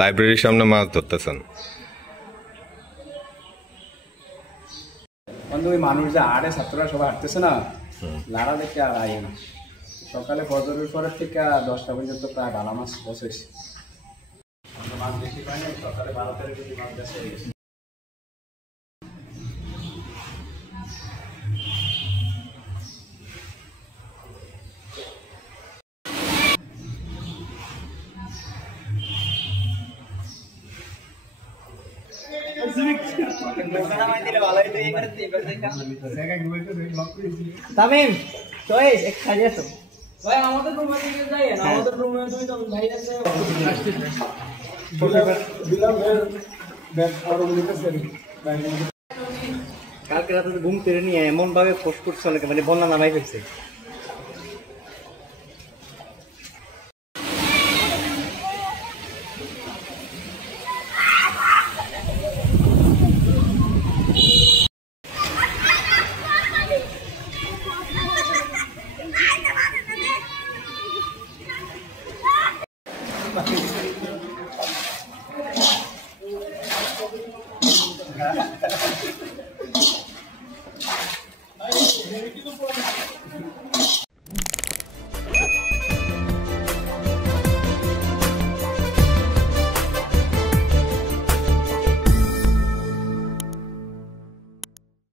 লাইব্রেরির সামনে মাছ ধরতেছেন ওই মানুষ যে আড়ে ছাত্ররা সবাই হাঁটতেছে না, লাড়া দেখে আর আয় না। সকালে ফজরের পরের থেকে 10টা পর্যন্ত প্রায় ভালো মাছ বসেছে। মাছ বেশি পাই না, সকালে 12-13 কেজি মাছ বেঁচে গেছে। তামিম চয়েস এক খাইয়া তো ভাই আমাদের রুমে থেকে যাই না, আমাদের রুমে দুইজন ভাই আছে কালকে রাতে ঘুম থেকে নিয়ে এমন ভাবে ফোসফুস চলে মানে বন্যা নামাই ফেলছে।